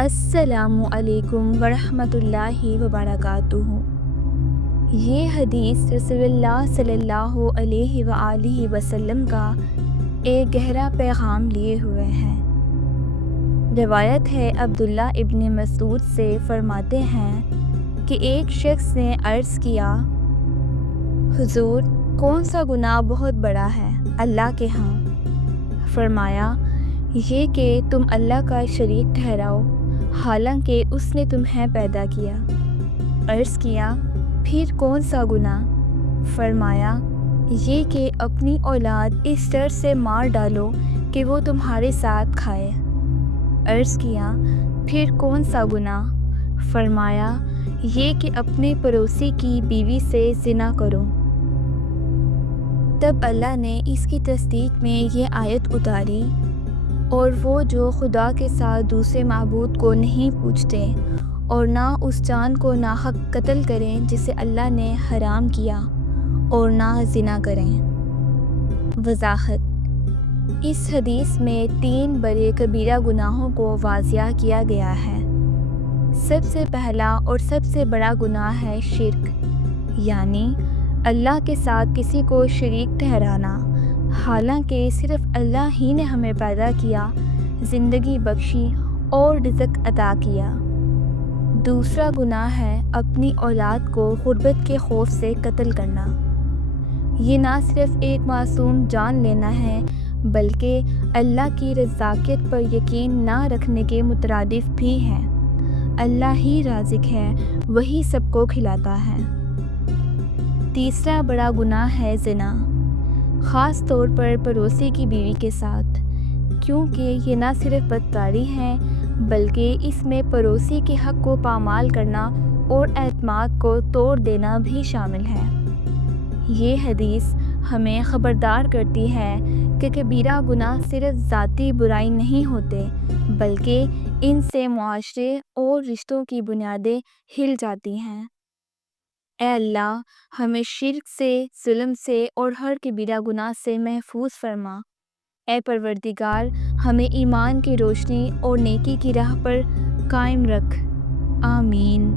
السلام علیکم ورحمۃ اللہ وبرکاتہ۔ یہ حدیث رسول اللہ صلی اللہ علیہ وآلہ وسلم کا ایک گہرا پیغام لیے ہوئے ہے۔ روایت ہے عبداللہ ابن مسعود سے، فرماتے ہیں کہ ایک شخص نے عرض کیا، حضور، کون سا گناہ بہت بڑا ہے اللہ کے ہاں؟ فرمایا، یہ کہ تم اللہ کا شریک ٹھہراؤ حالانکہ اس نے تمہیں پیدا کیا۔ عرض کیا، پھر کون سا گناہ؟ فرمایا، یہ کہ اپنی اولاد اس ڈر سے مار ڈالو کہ وہ تمہارے ساتھ کھائے۔ عرض کیا، پھر کون سا گناہ؟ فرمایا، یہ کہ اپنے پڑوسی کی بیوی سے زنا کرو۔ تب اللہ نے اس کی تصدیق میں یہ آیت اتاری، اور وہ جو خدا کے ساتھ دوسرے معبود کو نہیں پوجتے اور نہ اس جان کو ناحق قتل کریں جسے اللہ نے حرام کیا، اور نہ زنا کریں۔ وضاحت: اس حدیث میں 3 بڑے کبیرہ گناہوں کو واضح کیا گیا ہے۔ سب سے پہلا اور سب سے بڑا گناہ ہے شرک، یعنی اللہ کے ساتھ کسی کو شریک ٹھہرانا، حالانکہ صرف اللہ ہی نے ہمیں پیدا کیا، زندگی بخشی اور رزق عطا کیا۔ دوسرا گناہ ہے اپنی اولاد کو غربت کے خوف سے قتل کرنا۔ یہ نہ صرف ایک معصوم جان لینا ہے، بلکہ اللہ کی رزاقیت پر یقین نہ رکھنے کے مترادف بھی ہے۔ اللہ ہی رازق ہے، وہی سب کو کھلاتا ہے۔ تیسرا بڑا گناہ ہے زنا، خاص طور پر پڑوسی کی بیوی کے ساتھ، کیونکہ یہ نہ صرف بدکاری ہے بلکہ اس میں پڑوسی کے حق کو پامال کرنا اور اعتماد کو توڑ دینا بھی شامل ہے۔ یہ حدیث ہمیں خبردار کرتی ہے کہ کبیرہ گناہ صرف ذاتی برائی نہیں ہوتے، بلکہ ان سے معاشرے اور رشتوں کی بنیادیں ہل جاتی ہیں۔ اے اللہ، ہمیں شرک سے، ظلم سے اور ہر کبیرہ گناہ سے محفوظ فرما۔ اے پروردگار، ہمیں ایمان کی روشنی اور نیکی کی راہ پر قائم رکھ۔ آمین۔